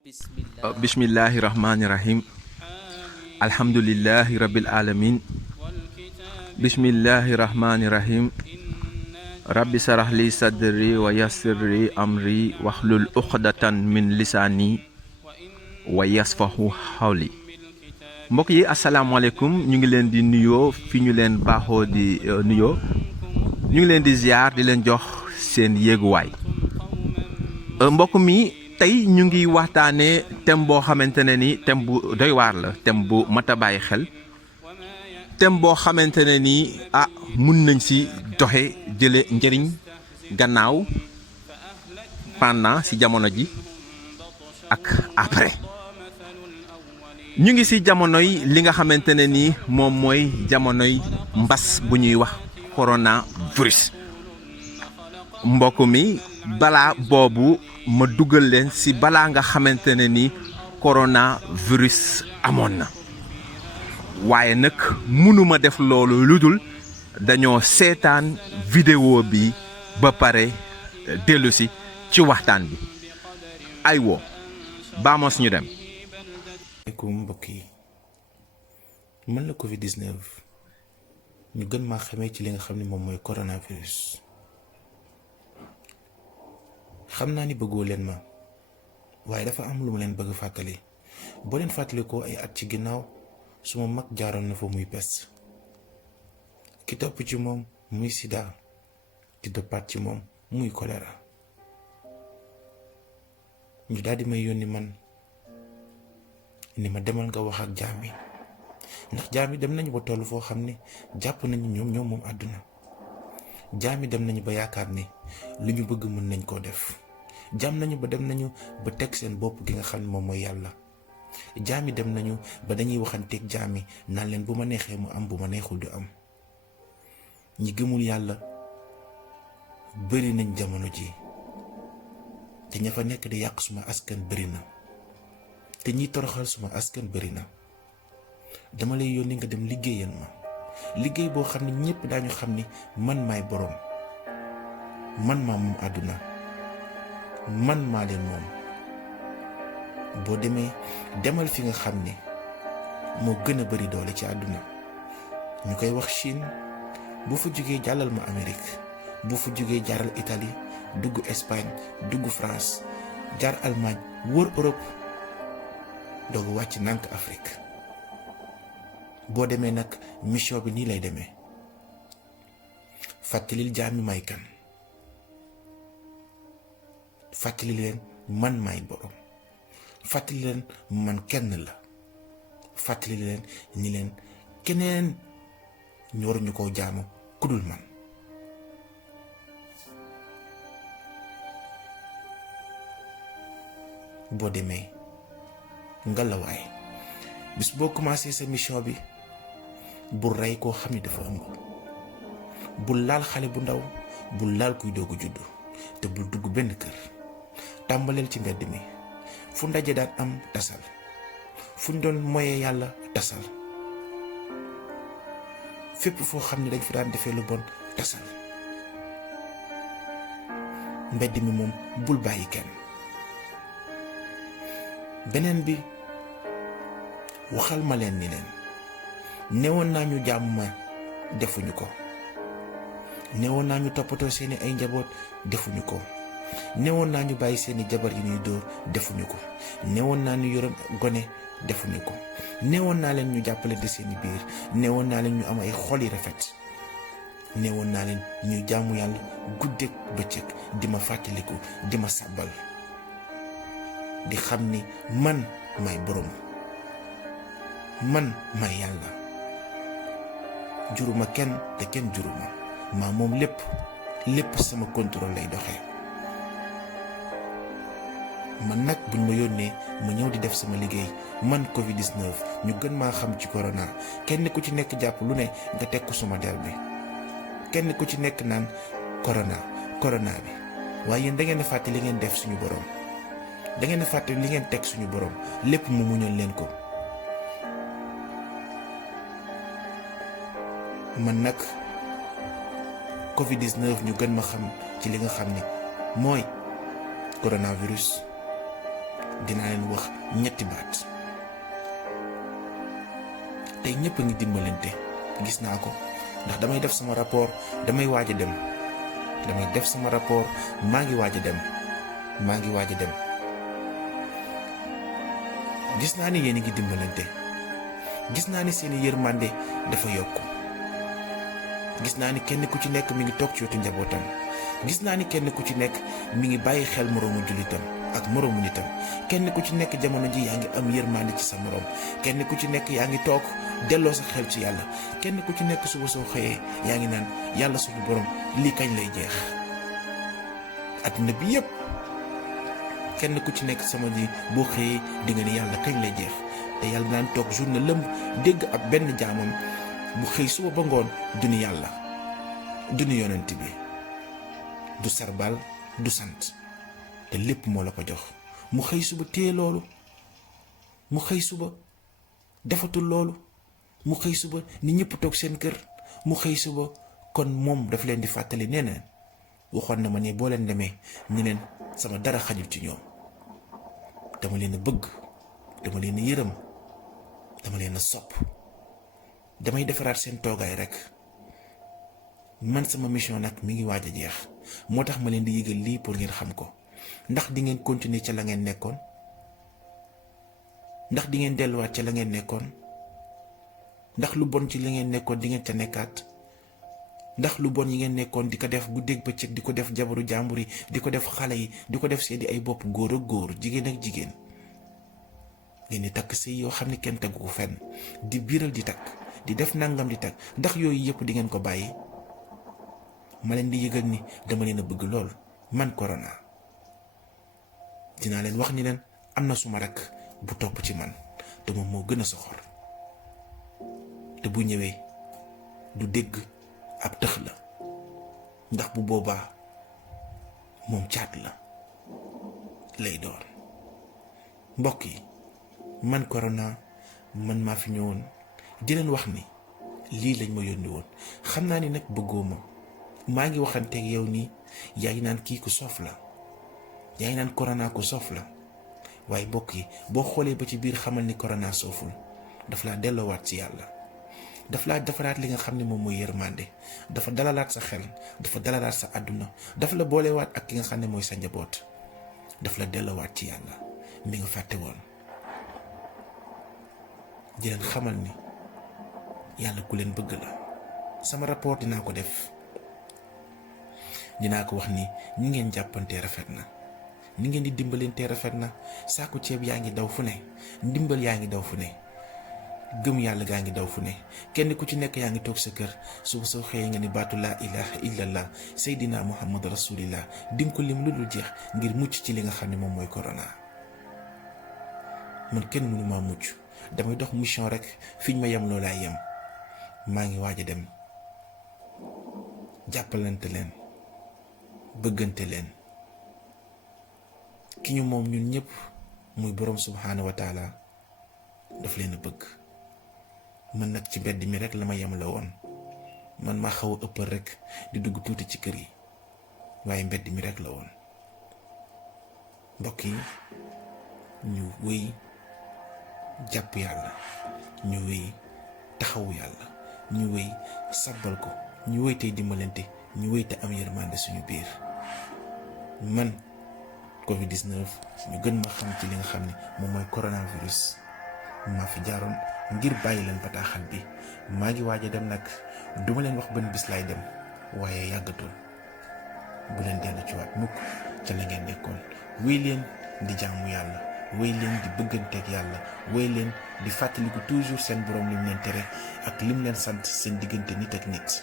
bismillahi rahmani rahim alhamdulillahi rabbil alamin bismillahi rahmani rahim rabbi sarah li sadri wa yassir li amri wahlul uqdatan min lisaani wa yasfahu hawli. mbokk yi asalaamaaleykum, ñu ngi leen di nuyoo fi ñu leen baaxoo di nuyoo. ñu ngi leen di ziar di leen jox seen yéeguwaay. mbokk mi tey ñu ngi waxtaanee thème boo xamante ne ni thème bu doy waar la, thème bu mat a bàyyi xel, thème boo xamante ne ni mun nañ si doxe jële njëriñ gannaaw, pendant si jamono ji ak après. ñu ngi si jamonoy li nga xamante ne ni moom mooy jamonoy mbas bu ñuy wax coronavirus. mbokk mi balaa boobu ma dugal leen si balaa nga xamante ne ni coronavirus amoon na, waaye nag mënuma def loolu lu dul dañoo seetaan vidéo bi ba pare dellu si ci waxtaan bi. aywo baamos ñu dem. asalaamaaleykum mbokk yi, mën la Covid-19 ñu gën maa xamee ci li nga xam ne moom mooy coronavirus. xam naa ni bëggoo leen ma, waaye dafa am lu ma leen bëgg fàttali. boo leen fàttalikoo ay at ci ginnaaw suma mag jaaroon na fa muy peste, ki topp ci moom muy sida, ki toppaat ci moom muy choléra. ñu daal di may yónni man ni ma demal nga wax ak jaam yi, ndax jaam yi dem nañu ba toll foo xam ne jàpp nañu ñoom moom àdduna. jaam yi dem nañu ba yaakaar ni lu ñu bëgg mën nañ koo def. jaam nañu ba dem nañu ba teg seen bopp gi nga xam ne moom mooy yàlla. jaam yi dem nañu ba dañuy waxanteeg jaam yi naan leen bu ma neexee mu am, bu ma neexul du am. ñi gëmul yàlla bëri nañ jamono ji, te ña fa nekk di yàq suma askan bëri na, te ñiy toroxal suma askan bëri na. dama lay yónni nga dem liggéeyal ma liggéey boo xam ne ñëpp daañu xam ni man maay boroom, man maa moom àdduna, man maa leen moom. boo demee demal fi nga xam ne moo gën a bari doole ci àdduna, ñu koy wax Chine. bu fa jógee jàllal ma Amérique, bu fa jógee jaaral Italie, dugg Espagne, dugg France, jaar Allemagne, wër Europe, doogu wàcc nànk Afrique. boo demee nag mission bi nii lay demee. fàttalil jaami may kan, fàttali leen man maay borom, fàttali leen man kenn la, fàttali leen ni leen keneen ñu waruñu koo jaamu kudul man. boo demee ngalawaay bis boo commencé sa mission bi bul rey koo xam ne dafa ëmb, bul laal xale bu ndaw, bul laal kuy doogu juddu, te bul dugg benn kër. tàmbaleel ci mbedd mi, fu ndaje daan am tasal, fu ñu doon moyee yàlla tasal, fépp foo xam ne dañ fi daan defee lu bon tasal. mbedd mi moom bul bàyyi kenn. beneen bi, waxal ma leen ni leen newoon naa ñu jàmm ma, defuñu ko. newoon naa ñu toppatoo seeni ay njaboot, defuñu ko. newoon naa ñu bàyyi seeni jabar yi ñuy dóor, defuñu ko. newoon naa ñu yërëm gone, defuñu ko. newoon naa leen ñu jàppalante seeni biir, newoon naa leen ñu am ay xol yi rafet, newoon naa leen ñuy jaamu yàlla guddeeg bëccëg, di ma fàttaliku, di ma sàbbal, di xam ni man may borom, man may yàlla. juruma kenn te kenn juruma, maa moom lépp sama contrôle lay doxee. man nag buñ ma yónnee ma ñëw di def sama liggéey, man Covid-19 ñu gën maa xam ci corona. kenn ku ci nekk jàpp lu ne nga teg ko suma der bi, kenn ku ci nekk naan corona bi. waaye yéen da ngeen a fàtte li ngeen def suñu borom, da ngeen a fàtte li ngeen teg suñu borom, lépp mu muñal leen ko. man nag Covid-19 ñu gën ma xam ci li nga xam ni mooy coronavirus. dinaa leen wax ñetti baat. tey ñëpp a ngi dimbalante gis naa ko ndax damay def sama rapport damay waaj a dem maa ngi waaj a dem gis naa ni yéen a ngi dimbalante gis naa ni seeni yërmande dafa yokk gis naa ni kenn ku ci nekk mi ngi toog ci wetu njabootam gis naa ni kenn ku ci nekk mi ngi bàyyi xel moroomu jullitam ak moroomu nitam kenn ku ci nekk jamono ji yaa ngi am yërmande ci sa moroom kenn ku ci nekk yaa ngi toog delloo sa xel ci yàlla kenn ku ci nekk suba soo xëyee yaa ngi naan yàlla suñu borom lii kañ lay jeex. adduna bi yépp kenn ku ci nekk sama ji boo xëyee di nga ni yàlla kañ lay jeex te yàlla naan toog journée lëmb dégg ab benn jaamam bu xëy suba ba ngoon du ni yàlla du ni yonent bi du sarbal du sant te lépp moo la ko jox mu xëy suba téye loolu mu xëy suba defatul loolu mu xëy suba ni ñëpp toog seen kër mu xëy suba kon moom daf leen di fàttali nee na waxoon na ma ne boo leen demee ñu leen sama dara xajul ci ñoom dama leen a bëgg dama leen a yërëm dama leen a sopp damay defaraat seen toogaay rek man sama mission nag mi ngi waaj a jeex moo tax ma leen di yëgal lii pour ngeen xam ko ndax di ngeen continuer ca la ngeen nekkoon ndax di ngeen delluwaat ca la ngeen nekkoon ndax lu bon ci la ngeen nekkoon di ngeen ca nekkaat ndax lu bon yi ngeen nekkoon di ko def guddeeg bëccëg di ko def jabaru jàmbur yi di ko def xale yi di ko def seeni ay bopp góor ak góor jigéen ak jigéen ngeen di takk sëy yoo xam ne kenn tegu ko fenn di biiral di takk di def nangam di takk ndax yooyu yëpp di ngeen ko bàyyi ma leen di yëgal ni dama leen a bëgg lool man Corona dinaa leen wax ni leen am na suma rakk bu topp ci man te moom moo gën a soxor te bu ñëwee du dégg ab tëx la ndax bu boobaa moom caat la lay doon. mbokk yi man Corona man maa fi ñëwoon di leen wax ni lii lañ ma yónni woon xam naa ni nag bëggoo ma maa ngi waxanteeg yow nii yaa ngi naan kii ku soof la yaa ngi naan Corona ku soof la waaye mbokk yi boo xoolee ba ci biir xamal ni Corona sooful daf laa delloowaat ci yàlla daf laa defaraat li nga xam ne moom mooy yërmande dafa dalalaat sa xel dafa dalalaat sa àdduna dafa la boolewaat ak ki nga xam ne mooy sa njaboot daf la delloowaat ci yàlla mi nga fàtte woon di leen xamal ni yàlla ku leen bëgg la. sama rapport dinaa ko def dinaa ko wax ni ñi ngeen jàppante rafet na ni ngeen di dimbalante rafet na saaku ceeb yaa ngi daw fu ne ndimbal yaa ngi daw fu ne gëm yàlla gaa ngi daw fu ne kenn ku ci nekk yaa ngi toog sa kër suba soo xëyee nga ni baatu laa ilaha illallah seydina muhammad rasulillah dim ko lim lu dul jeex ngir mucc ci li nga xam ne moom mooy Corona. man kenn mënu maa mucc damay dox mission rek fiñ ma yem loolaay yem maa ngi waaj a dem jàppalante leen bëggante leen ki ñu moom ñun ñëpp muy borom subhaanahu wa taala daf leen a bëgg. man nag ci mbedd mi rek la ma yem la woon man maa xaw a ëppal rek di dugg tuuti ci kër yi waaye mbedd mi rek la woon. mbokk yi ñu wéy jàpp yàlla ñu wéy taxawu yàlla ñu wéy sabbal ko ñu wéy tey dimbalante ñu wéy te am yërmande suñu biir. man Covid-19 ñu gën ma xam ci li nga xam ne moom mooy coronavirus maa fi jaaroon ngir bàyyi leen bataaxal bi maa ngi waaj a dem nag duma leen wax ban bis laay dem waaye yàggatul bu leen dellu ci waat mukk ca la ngeen nekkoon. wéy leen di jaamu yàlla wéy leen di bëgganteeg yàlla wéy leen di fàttaliku toujours seen borom lim leen tere ak lim leen sant seen diggante nit ak nit.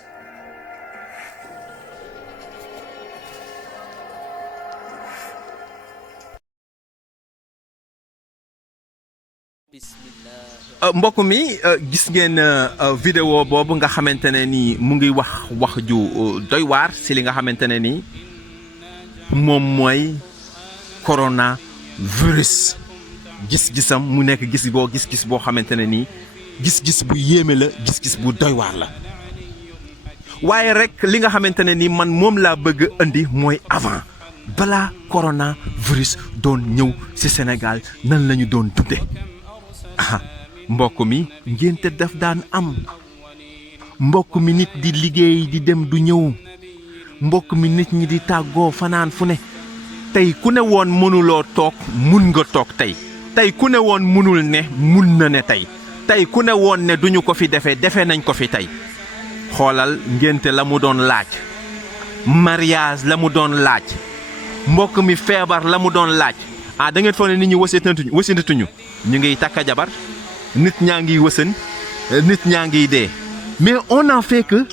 mbokk mi gis ngeen vidéo boobu nga xamante ne ni mu ngi wax ju doy waar si li nga xamante ne ni moom mooy coronavirus. gis-gisam mu nekk gis boo xamante ne ni gis-gis bu yéeme la gis-gis bu doy waar la waaye rek li nga xamante ne ni man moom laa bëgg indi mooy avant balaa coronavirus doon ñëw ci Sénégal nan lañu doon dunde mbokk mi ngénte daf daan am mbokk mi nit di liggéey di dem du ñëw mbokk mi nit ñi di tàggoo fanaan fu ne tey ku ne woon mënuloo toog mun nga toog tey ku ne woon mënul ne mun na ne tey ku ne woon ne duñu ko fi defe nañ ko fi tey xoolal ngénte la mu doon laaj mariage la mu doon laaj mbokk mi feebar la mu doon laaj da ngeen foog ne nit ñi wasinatuñu ñu ngiy takka jabar nit ñaa ngiy wësën nit ñaa ngiy dee mais on en fait que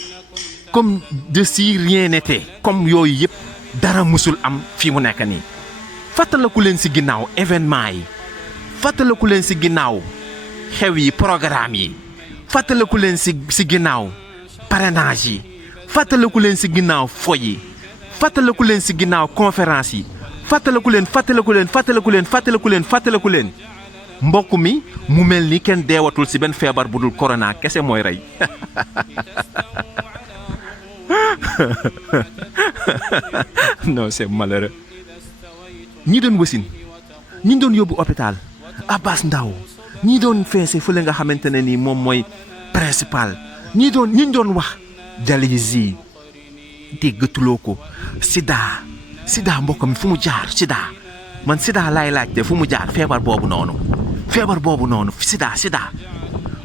comme de si rien n'était comme yooyu yëpp dara musul am fi mu nekk nii fàttaliku leen ci ginnaaw événement yi fàttaliku leen ci ginnaaw xew yi programme yi fàttaliku leen ci ginnaaw parrainage yi fàttaliku leen ci ginnaaw fo yi fàttaliku leen ci ginnaaw conférence yi fàttaliku leen mbokk mi mu mel ni kenn deewatul ci benn feebar bu dul corona kese mooy rey non c'est malheureux ñi doon wasin ñi doon yóbbu hôpital Abbas Ndao ñi doon feese fële nga xamante ne ni moom mooy principal ñi doon wax dialyse déggatuloo ko sida mbokk mi fu mu jaar sida man sida laay laajte fu mu jaar feebar boobu noonu sida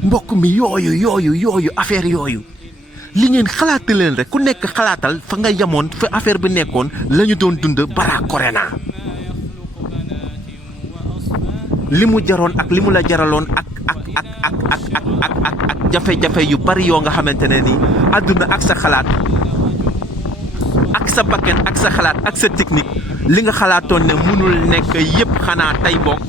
mbokk mi yooyu affaire yooyu li ngeen xalaata leen rek ku nekk xalaatal fa nga yamoon fa affaire bi nekkoon la ñu doon dund bara corona li mu jaroon ak li mu la jaraloon ak jafe-jafe yu bari yoo nga xamante ne ni àdduna ak sa xalaat ak sa bakken ak sa xalaat ak sa technique li nga xalaatoon ne mënul nekk yépp xanaa tey bokk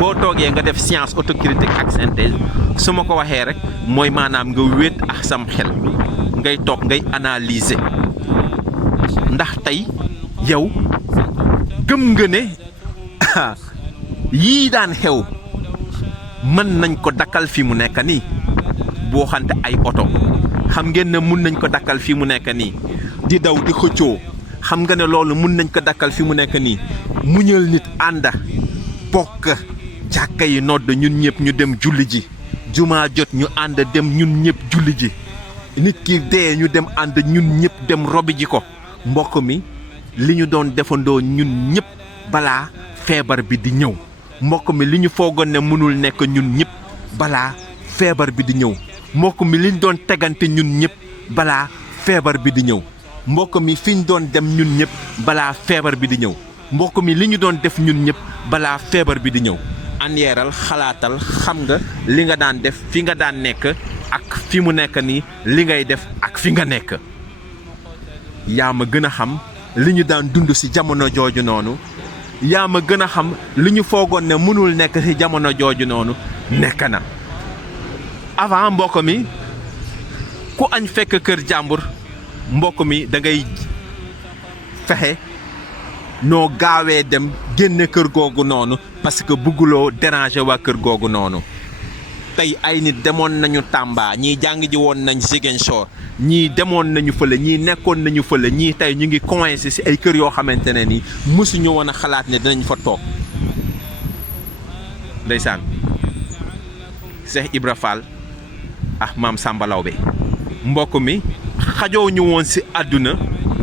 boo toogee nga def science autocritique ak synthèse su ma ko waxee rek mooy maanaam nga wéet ak sam xel ngay toog ngay analyser ndax tey yow gëm nga ne yii daan xew mën nañ ko dakkal fi mu nekk nii boo xante ay oto xam ngeen ne mun nañ ko dakkal fi mu nekk nii di daw di xëccoo xam nga ne loolu mun nañ ko dakkal fi mu nekk nii muñal nit ànda bokk jàkka yi nodd ñun ñëpp ñu dem julli ji jumaa jot ñu ànd dem ñun ñëpp julli ji nit ki dee ñu dem ànd ñun ñëpp dem robi ji ko mbokk mi li ñu doon defandoo ñun ñëpp balaa feebar bi di ñëw mbokk mi li ñu foogoon ne mënul nekk ñun ñëpp balaa feebar bi di ñëw mbokk mi li ñu doon tegante ñun ñëpp balaa feebar bi di ñëw mbokk mi fi ñu doon dem ñun ñëpp balaa feebar bi di ñëw mbokk mi li ñu doon def ñun ñëpp balaa feebar bi di ñëw anyeeral xalaatal xam nga li nga daan def fi nga daan nekk ak fi mu nekk nii li ngay def ak fi nga nekk yaa ma gën a xam li ñu daan dund ci jamono jooju noonu yaa ma gën a xam li ñu foogoon ne mënul nekk ci jamono jooju noonu nekk na avant mbokk mi ku añ fekk kër jàmbur mbokk mi da ngay fexe noo gaawee dem génne kër googu noonu parce que bëgguloo déranger waa kër googu noonu tey ay nit demoon nañu Tamba ñii jàng ji woon nañ Ziguinchor ñii demoon nañu fële ñii nekkoon nañu fële ñii tey ñu ngi coincé ci ay kër yoo xamante ne ni mësuñu woon a xalaat ne dinañ fa toog ndeysaan Cheikh Ibra Fall ak maam Samba Lawbe mbokk mi xajoo ñu woon ci àdduna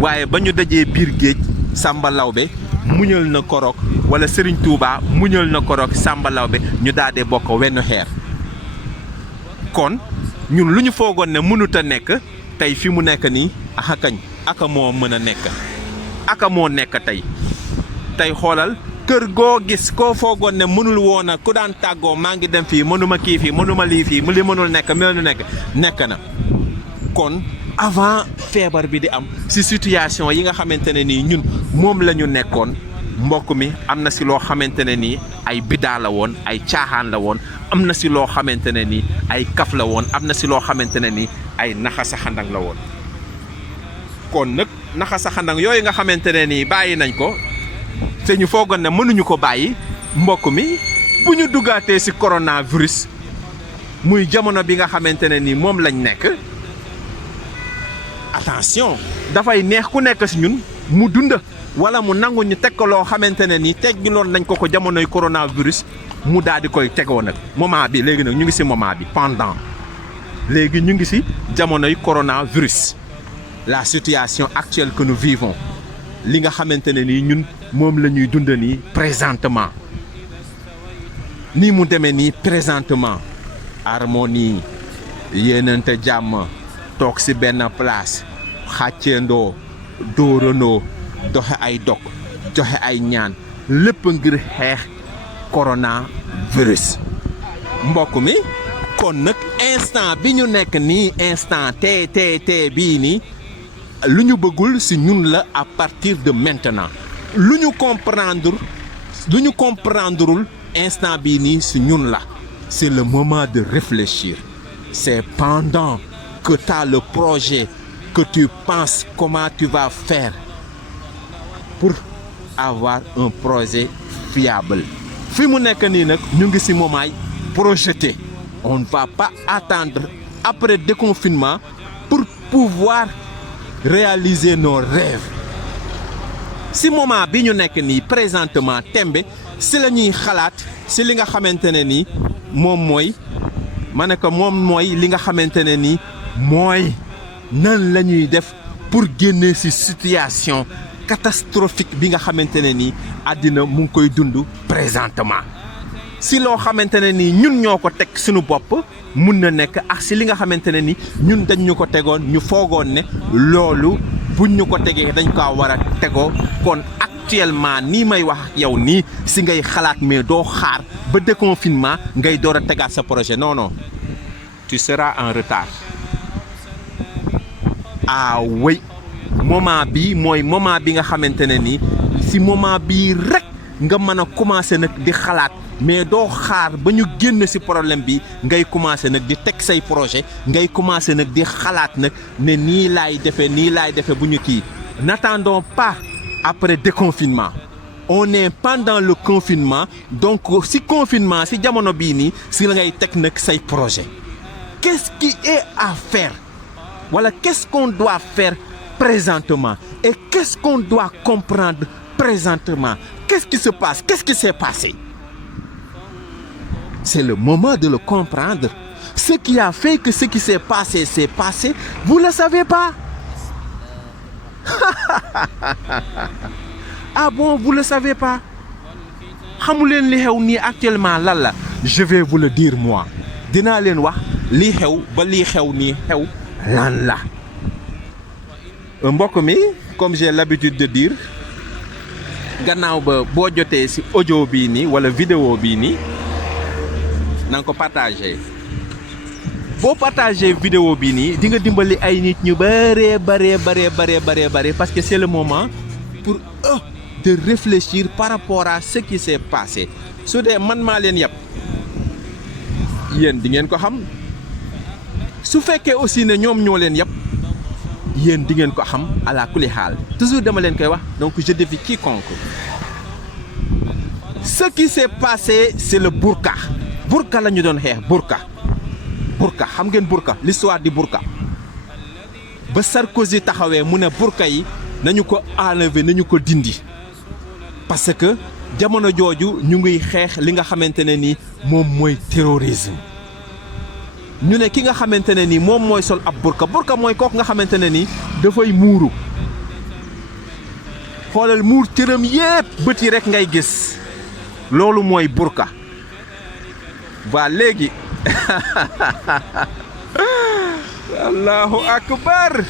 waaye ba ñu dajee biir géej Samba Lawbe muñal na korok wala Serigne Touba muñal na korok Samba Lawbe ñu daal di bokk wenn xeer kon ñun lu ñu foogoon ne mënut a nekk tey fi mu nekk nii akañ aka moo mën a nekk aka moo nekk tey xoolal kër goo gis koo foogoon ne mënul woon a ku daan tàggoo maa ngi dem fii mënuma kii fii mënuma lii fii li mënul nekk melu nekk na kon avant feebar bi di am ci situation yi nga xamante ne nii ñun moom la ñu nekkoon mbokk mi am na ci loo xamante ne nii ay bidaa la woon ay caaxaan la woon am na ci loo xamante ne nii ay kaf la woon am na ci loo xamante ne nii ay naxa xandang la woon kon nag naxa xandang yooyu nga xamante ne nii bàyyi nañ ko te ñu foogoon ne mënuñu ko bàyyi mbokk mi bu ñu duggaatee ci coronavirus muy jamono bi nga xamante ne nii moom lañ nekk attention dafay neex ku nekk ci ñun mu dund wala mu nangu ñu teg ko loo xamante ne nii teggiloon nañ ko jamonoy coronavirus mu daal di koy tegoo nag moment bi léegi nag ñu ngi ci moment bi pendant léegi ñu ngi ci jamonoy coronavirus la situation actuelle que nous vivons li nga xamante ne nii ñun moom la ñuy dund nii présentement nii mu demee nii présentement harmonie yéenante jàmm toog ci benn place xàcceendoo dóorandoo doxe ay dog joxe ay ñaan lépp ngir xeex coronavirus mbokk mi kon nag instant bi ñu nekk nii instant tey bii nii lu ñu bëggul ci ñun la à partir de maintenant lu ñu comprendrewul instant bii nii ci ñun la c'est le moment de réfléchir c'est pendant que tu as le projet que tu penses comment tu vas faire pour avoir un projet fiable fi mu nekk nii nag ñu ngi ci moment projeté on ne va pas attendre après déconfinement pour pouvoir réaliser nos rêves ci moment bi ñu nekk nii présentement tembe ci la ñuy xalaat ci li nga xamante ne nii moom mooy ma ne ko moom mooy li nga xamante ne nii mooy nan la ñuy def pour génne ci situation catastrophique bi nga xamante ne nii àddina mu ngi koy dund présentement ci loo xamante ne nii ñun ñoo ko teg suñu bopp mun na nekk ak ci li nga xamante ne ni ñun dañ ñu ko tegoon ñu foogoon ne loolu buñ ñu ko tegee dañ ko war a tegoo kon actuellement nii may wax ak yow nii ci ngay xalaat mais doo xaar ba déconfinement ngay door a tegaat sa projet non non tu seras en retard ah oui moment bi mooy moment bi nga xamante ne nii ci moment bii rek nga mën a commencer nag di xalaat mais doo xaar ba ñu génn ci problème bi ngay commencer nag di teg say projet ngay commencer nag di xalaat nag ne nii laay defee bu ñu kii n'attendons pas après déconfinement on est pendant le confinement donc ci confinement ci jamono bii nii ci la ngay teg nag say projet qu'est-ce qui est à faire wala qu'est-ce qu'on doit faire présentement et qu'est-ce qu'on doit comprendre présentement qu'est-ce qui se passe qu'est-ce qui s'est passé c'est le moment de le comprendre ce qui a fait que ce qui s'est passé vous le savez pas ah bon vous le savez pas xamu leen li xew nii actuellement lan la je vais vous le dire moi dinaa leen wax li xew ba lii xew nii xew lan la mbokk mi comme j'ai l'habitude de dire gannaaw ba boo jotee ci audio bii nii wala vidéo bii nii na nga ko partager boo partager vidéo bii nii di nga dimbali ay nit ñu bëree parce que c'est le moment pour eux de réfléchir par rapport à ce qui s'est passé su dee man maa leen yàpp yéen di ngeen ko xam su fekkee aussi ne ñoom ñoo leen yàpp yéen di ngeen ko xam ala kulli xaal toujours dama leen koy wax donc je défie quiconque ce qui s'est passé c'est le burqa la ñu doon xeex burqa xam ngeen burqa l'histoire du burqa ba Sarkozy taxawee mu ne burqa yi nañu ko enlever nañu ko dindi parce que jamono jooju ñu ngi xeex li nga xamante ne ni moom mooy terrorisme ñu ne ki nga xamante ne ni moom mooy sol ab burqa mooy kooku nga xamante ne ni dafay muuru xoolal muur cëram yépp bët yi rek ngay gis loolu mooy burqa waa léegi allahu akbar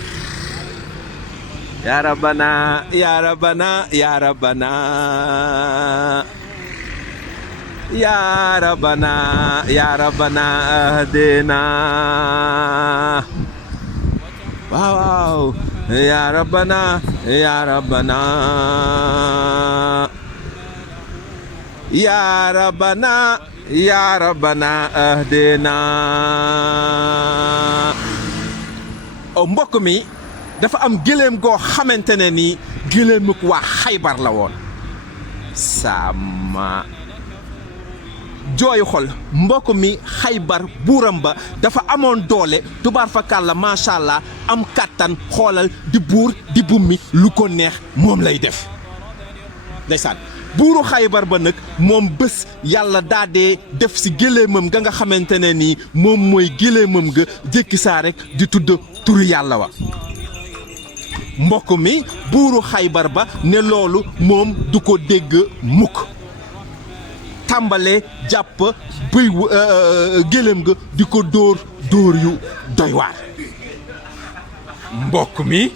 ya rabbana ya rabbana ya rabbana ya rabbana ya rabbana ahdina waaw ya rabbana ya rabbana ya rabbana ya rabbana ahdina mbokk mi dafa am gëléem goo xamante ne ni gëléem ak waa Xaybar la woon sama jooyu xol mbokk mi Xaybar buuram ba dafa amoon doole tubaar fakàlla macha allah am kàttan xoolal di buur di bummi lu ko neex moom lay def ndeysaan buuru Xaybar ba nag moom bés yàlla daa dee def si géléemam ga nga xamante ne nii moom mooy géléemam ga jékki saa rek di tudd turu yàlla wa mbokk mi buuru Xaybar ba ne loolu moom du ko dégg mukk tàmbalee jàpp bëy géléem ga di ko dóor yu doy waar mbokk mi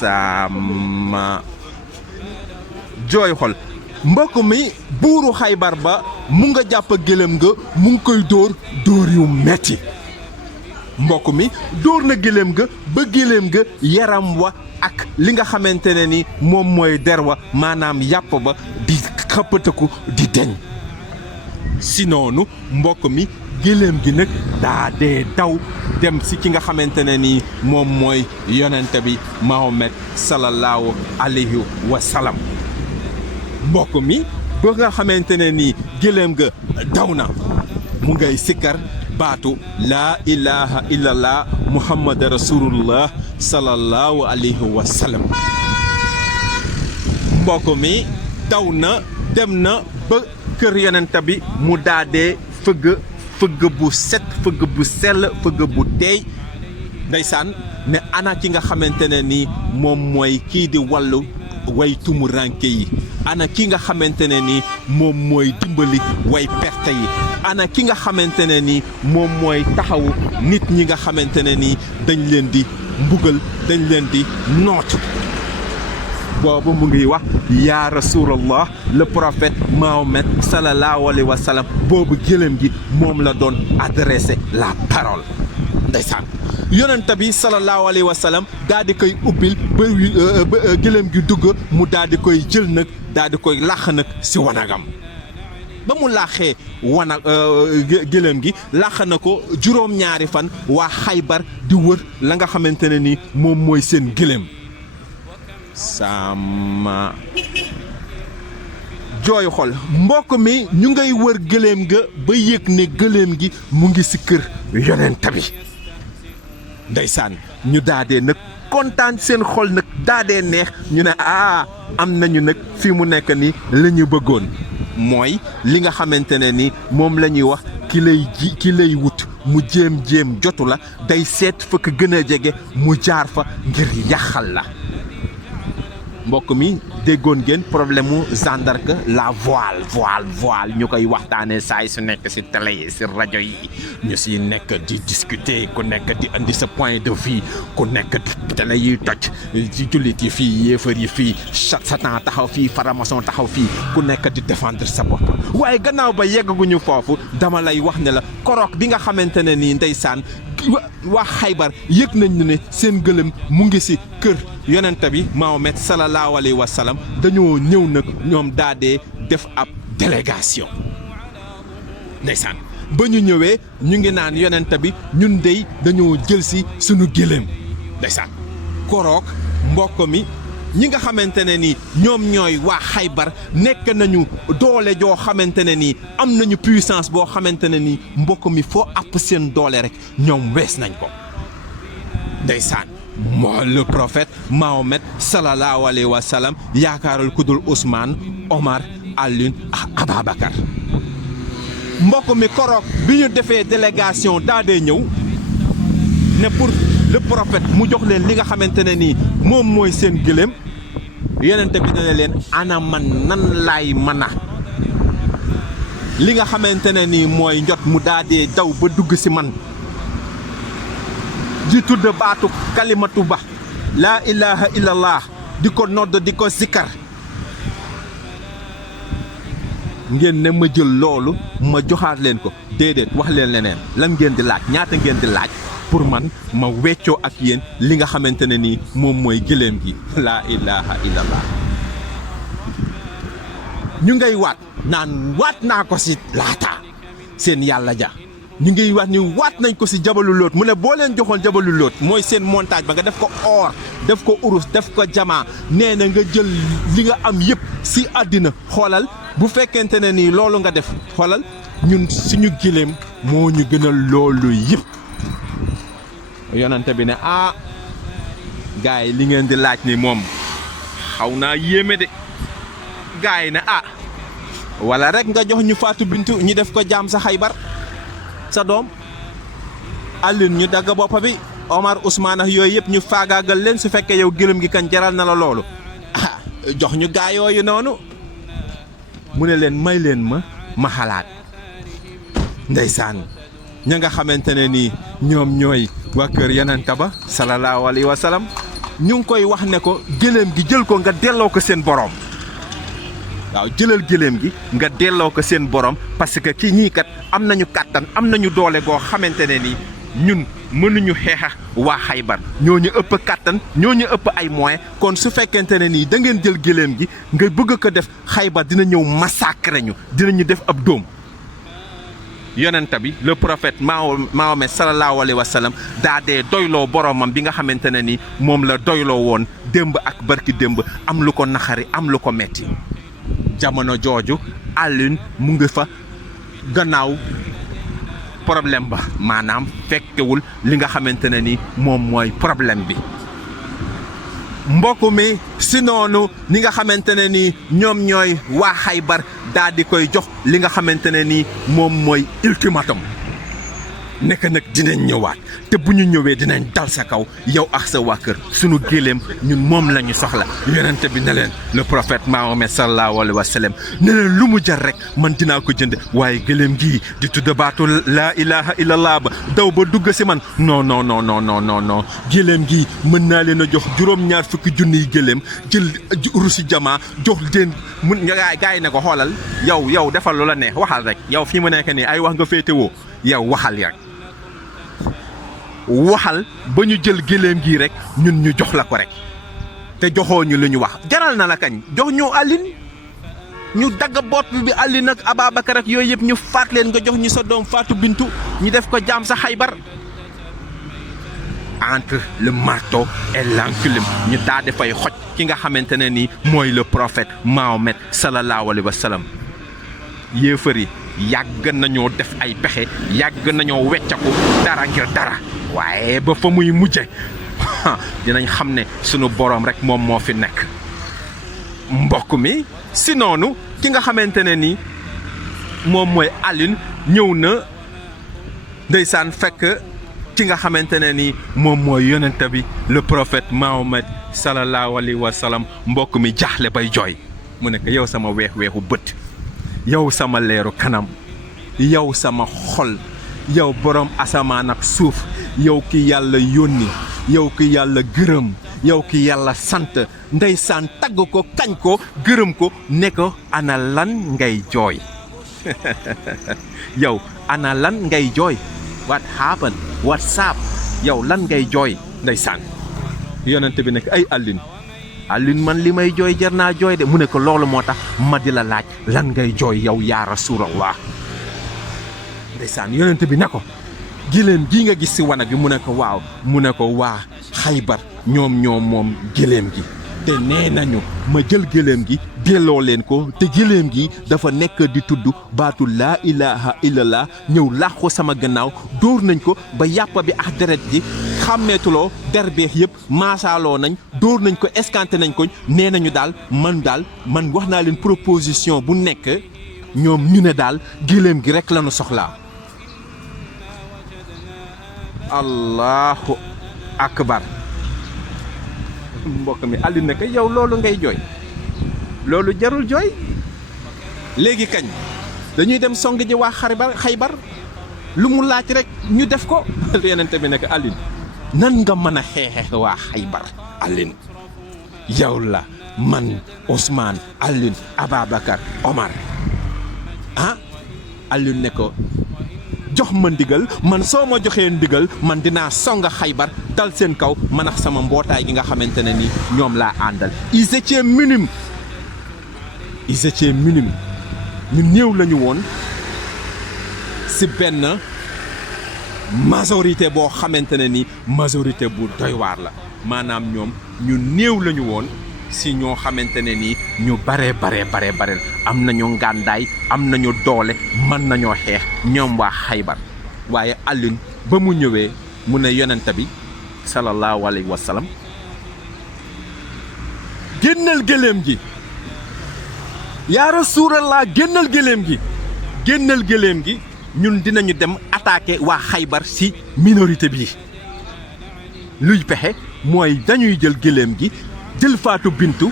sama jooy xol mbokk mi buuru Xaybar ba mu nga jàpp géléem ga mu ngi koy dóor yu metti mbokk mi dóor na géléem ga ba géléem ga yaram wa ak li nga xamante ne ni moom mooy der wa maanaam yàpp ba di xëppataku di deñ si noonu mbokk mi géléem gi nag daa dee daw dem si ki nga xamante ne ni moom mooy yonente bi Mahomet sallallahu alayhi wa sallam mbokk mi ba nga xamante ne ni géléem ga daw na mu ngay sikkar baatu laa ilaha illallah muhammad rasulullah sallallahu alayhi wa sallam mbokk mi daw na dem na ba kër yonent bi mu daadee fëgg bu set fëgg bu sell fëgg bu teey ndeysaan ne ana ki nga xamante ne ni moom mooy kii di wàllu way tumuranke yi ana ki nga xamante ne ni moom mooy dimbali way perte yi ana ki nga xamante ne ni moom mooy taxawu nit ñi nga xamante ne ni dañ leen di mbugal dañ leen di noot boobu mu ngi wax yaa rasulallah le prophète Mahomet sallallahu alayhi wa sallam boobu géléem gi moom la doon adressé la parole ndeysaan yonent bi sallallahu alayhi wa sallam daal di koy ubbil ba géléem gi dugg mu daal di koy jël nag daal di koy làq nag si wanagam ba mu laaxee géléem gi làq na ko juróom-ñaari fan waa Xaybar di wër la nga xamante ne ni moom mooy seen géléem sama jooy xol mbokk mi ñu ngay wër géléem ga ba yëg ne géléem gi mu ngi si kër yonent bi ndeysaan ñu daadee nag kontaan seen xol nag daadee neex ñu ne am nañu nag fi mu nekk ni la ñu bëggoon mooy li nga xamante ne ni moom la ñuy wax ki lay wut mu jéem jotu la day seet fa ko gën a jege mu jaar fa ngir yàqal la mbokk mi déggoon ngeen problème mu gendarme la voile ñu koy waxtaanee saay su nekk ci télé yi ci rajo yi ñu ci nekk di discuter ku nekk di indi sa point de vue ku nekk di télé yi toj ci jullit yi fii yéefar yi fii satan taxaw fii faramason taxaw fii ku nekk di défendre sa bopp waaye gannaaw ba yeggaguñu foofu dama lay wax ne la koroog bi nga xamante ne nii ndeysaan waa Xaybar yëg nañ ne seen gëlëm mu ngi ci kër yonent bi Mahomet sallallahu alayhi wa sallam dañoo ñëw nag ñoom daadee def ab délégation ndeysaan ba ñu ñëwee ñu ngi naan yonent bi ñun dey dañoo jël ci sunu gëlëm ndeysaan koroog mbokk mi ñi nga xamante ne ni ñoom ñooy waa Xaybar nekk nañu doole joo xamante ne ni am nañu puissance boo xamante ne ni mbokk mi foo àpp seen doole rek ñoom wees nañ ko ndeysaan moo le prophète Mahomet sallallahu alayhi wa sallam yaakaaral ku dul Ousmane Omar Alioune ak Ababacar mbokk mi koroog bi ñu defee délégation daa dee ñëw ne pour le prophète mu jox leen li nga xamante ne nii moom mooy seen gëléem yonent bi dana leen ana man nan laay mën a li nga xamante ne nii mooy njot mu daa dee daw ba dugg ci man di tudd baatu kalimatu ba laa ilaha illallah di ko nodd di ko zikkar ngeen ne ma jël loolu ma joxaat leen ko déedéet wax leen leneen lan ngeen di laaj ñaata ngeen di laaj pour man ma weccoo ak yéen li nga xamante ne nii moom mooy gëléem gi laa ilaha illallah ñu ngay waat naan waat naa ko ci laata seen yàlla ja ñu ngi wax ni waat nañ ko ci jabalu Lóot mu ne boo leen joxoon jabalu Lóot mooy seen montage ba nga def ko or def ko urus def ko jamaa nee na nga jël li nga am yëpp ci àddina xoolal bu fekkente ne nii loolu nga def xoolal ñun suñu giléem moo ñu gënal loolu yëpp. yonante bi ne gars yi li ngeen di laaj ni moom xaw naa yéeme de. gars yi ne wala rek nga jox ñu Fatou Bintou ñu def ko jaam sa Xaybar sa doom. Alioune ñu dagg boppa bi Omar Ousmane ak yooyu yëpp ñu faagaagal leen su fekkee yow gëlëm gi kan jaral na la loolu jox ñu gaa yooyu noonu. mu ne leen may leen ma xalaat. ndeysaan ña nga xamante ne nii ñoom ñooy waa kër Yonent ba sallallahu alayhi wa sallam ñu ngi koy wax ne ko gëlëm gi jël ko nga delloo ko seen borom. waaw jëlal gëléem gi nga delloo ko seen borom parce que ki ñii kat am nañu kàttan am nañu doole goo xamante ne ni ñun mënuñu xeexa waa Xaybar ñoo ñu ëpp kàttan ñoo ñu ëpp ay moyens kon su fekkente ne nii da ngeen jël gëléem gi nga bëgg ko def Xaybar dina ñëw massacre ñu dinañu def ab dóom. yonent bi le prophète Mahomet sallallahu alayhi wa sallam daa dee doyloo boromam bi nga xamante ne ni moom la doyloo woon démb ak barki démb am lu ko naxari am lu ko metti jamono jooju Alioune mu ngi fa gannaaw problème ba maanaam fekkewul li nga xamante ne ni moom mooy problème bi. mbokk mi si noonu ni nga xamante ne ni ñoom ñooy waa Xaybar daal di koy jox li nga xamante ne ni moom mooy ultimatum nekk nag dinañ ñëwaat te bu ñu ñëwee dinañ dal sa kaw yow ak sa waa kër sunu géléem ñun moom la ñu soxla. yonente bi ne leen le prophète Mahomet sallallahu alayhi wa sallam ne leen lu mu jar rek man dinaa ko jënd waaye géléem gii di tudd baatu laa ilaha illallah ba daw ba dugg si man non non non non non non non géléem gii mën naa leen a jox juróom-ñaar fukki junniy géléem jël rusi jamaa jox leen mun gaa yi ne ko xoolal yow defal lu la neex waxal rek yow fii mu nekk nii ay wax nga féetewoo yow waxal rek. waxal ba ñu jël géléem gii rek ñun ñu jox la ko rek te joxoo ñu lu ñu wax jaral na la kañ jox ñu Alioune ñu dagg boot bi Alioune ak Ababacar ak yooyu yëpp ñu faat leen nga jox ñu sa doom Fatou Bintou ñu def ko jaam sa Xaybar. entre le marteau et l'enclume ñu daal di fay xoj ki nga xamante ne nii mooy le prophète Mahomet sallallahu alayhi wa sallam. yéefar yi yàgg nañoo def ay pexe yàgg nañoo weccaku dara ngir dara waaye ba fa muy mujje dinañ xam ne sunu boroom rek moom moo fi nekk. mbokk mi si noonu ki nga xamante ne ni moom mooy Alioune ñëw na ndeysaan fekk ki nga xamante ne ni moom mooy yonent bi le prophète Mahomet sallallahu alayhi wa sallam. mbokk mi jaaxle bay jooy mu nekk yow sama weexu bët yow sama leeru kanam yow sama xol yow borom asamaan ak suuf yow ki yàlla yónni yow ki yàlla gërëm yow ki yàlla sant ndeysaan tagg ko kañ ko gërëm ko ne ko ana lan ngay jooy yow ana lan ngay jooy what happened what's up yow lan ngay jooy ndeysaan. yonent bi nekk ay Alioune man li may jooy jar naa jooy de mu ne ko loolu moo tax ma di la laaj lan ngay jooy yow yaa rasulallah. ndeysaan yonent bi ne ko géléem gii nga gis si wanag bi mu ne ko waaw mu ne ko waa Xaybar ñoom moom géléem gi te nee nañu ma jël géléem gi delloo leen ko te géléem gi dafa nekk di tudd baatu laa ilaha illallah ñëw làqu sama gannaaw dóor nañ ko ba yàpp bi ak deret ji xàmmeetuloo der beex yëpp maasaaloo nañ dóor nañ ko escanté nañ ko nee nañu daal man wax naa leen proposition bu nekk ñoom ñu ne daal géléem gi rek lañu soxlaa. allahu akbar. mbokk mi Alioune ne ko yow loolu ngay jooy loolu jarul jooy léegi kañ dañuy dem song ji waa Xaybar lu mu laaj rek ñu def ko. yonent bi ne ko Alioune nan nga mën a xeexe waa Xaybar Alioune yow la man Ousmane Alioune Ababacar Omar Alioune ne ko jox ma ndigal man soo ma joxee ndigal man dinaa song Xaybar dal seen kaw man ak sama mbootaay gi nga xamante ne ni ñoom laa àndal. ils étaient minimes ñu néew lañu woon si benn majorité boo xamante ne ni majorité bu doy waar la maanaam ñoom ñu néew lañu woon si ñoo xamante ne ni ñu bare am nañu ngàndaay am nañu doole mën nañoo xeex ñoom waa Xaybar waaye Alioune ba mu ñëwee mu ne yonent bi sallallahu alayhi wa sallam génnal gëléem gi yaa rasulallah génnal gëléem gi ñun dinañu dem attaquer waa Xaybar ci minorité bi luy pexe mooy dañuy jël gëléem gi jël Faatu Bintu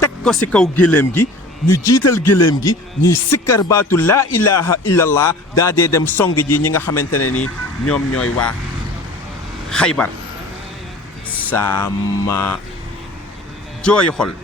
teg ko ci kaw gëléem gi ñu jiital gëléem gi ñuy sikkar baatu laa ilaha illallah daa dee dem song ji ñi nga xamante ne ni ñoom ñooy waa Xaybar sama jooy xol